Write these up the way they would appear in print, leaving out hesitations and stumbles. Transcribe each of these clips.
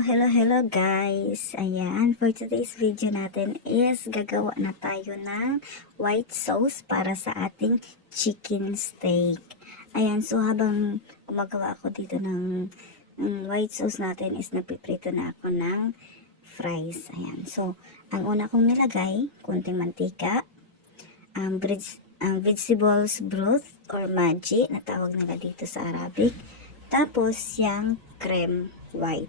Hello guys. Ayan, for today's video natin is gagawa na tayo ng white sauce para sa ating chicken steak. Ayan, so habang gumagawa ako dito ng white sauce natin is napiprito na ako ng fries. Ayan, so ang una kong nilagay, kunting mantika, vegetables broth or maji na tawag nila dito sa Arabic. Tapos yung cream white.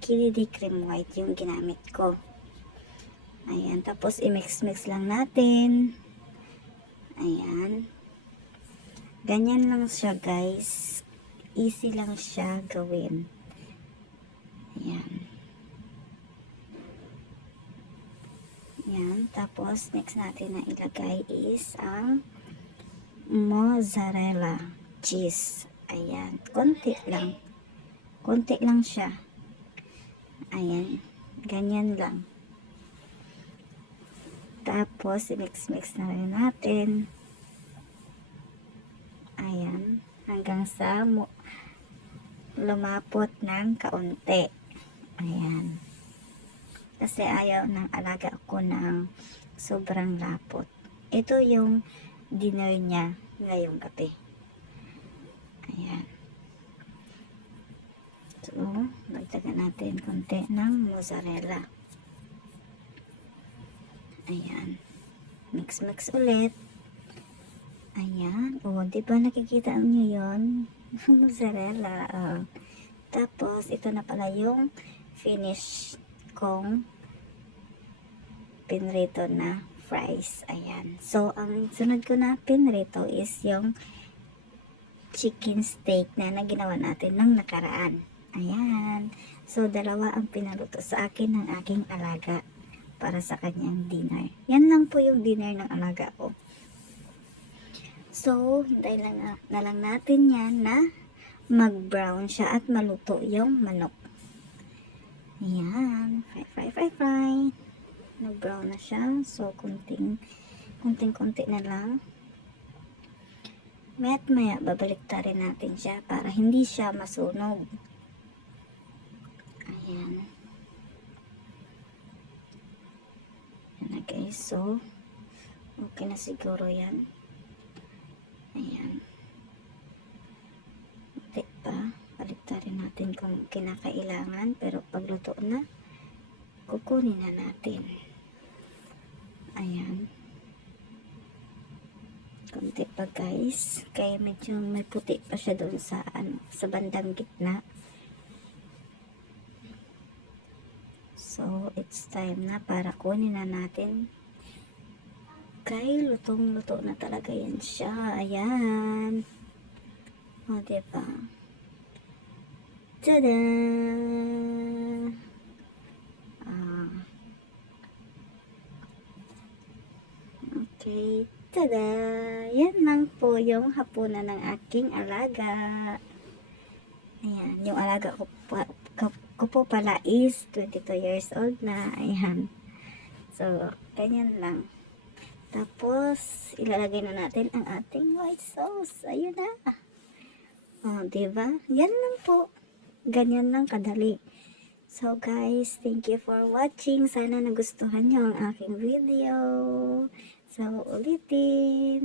Kilidi cream white yung ginamit ko. Ayan, tapos i-mix-mix lang natin. Ayan. Ganyan lang siya guys. Easy lang siya gawin. Ayan. Ayan, tapos next natin na ilagay is ang mozzarella cheese. Ayan, konti lang. Konti lang siya. Ayan, ganyan lang. Tapos, i-mix-mix na rin natin. Ayan, hanggang sa lumapot ng kaunti. Ayan. Kasi ayaw ng alaga ko ng sobrang lapot. Ito yung dinner niya ngayong gabi. Ayan. So, dagdagan natin konti ng mozzarella. Ayan. Mix-mix ulit. Ayan. O, diba nakikita niyo yun? Mozzarella. Tapos, ito na pala yung finish kong pinrito na fries. Ayan. So, ang sunod ko na pinrito is yung chicken steak na ginawa natin ng nakaraan. Ayan. So, dalawa ang pinaluto sa akin ng aking alaga para sa kanyang dinner. Yan lang po yung dinner ng alaga ko. So, hintay lang na lang natin yan na mag-brown siya at maluto yung manok. Ayan. Fry. Nag-brown na siya. So, kunting-kunti na lang. Maya't maya, babalik rin natin siya para hindi siya masunog. Ayan. Ayan na guys. So, okay na siguro yan. Ayan. Hindi pa. Balik rin natin kung kinakailangan. Pero pagluto na, kukunin na natin. Ayan. Konti pa guys. Kaya medyo may puti pa siya doon sa, sa bandang gitna. So, it's time na para kunin na natin. Kaya lutong-luto na talaga yan siya. Ayan. O, diba? Tada! Okay. Tada! Yan lang po yung hapunan ng aking alaga. Ayan. Yung alaga ko po pala is 22 years old na. Ayan. So, ganyan lang. Tapos, ilalagay na natin ang ating white sauce. Ayun na. O, diba? Yan lang po. Ganyan lang kadali. So, guys, thank you for watching. Sana nagustuhan nyo ang aking video. So, ulitin.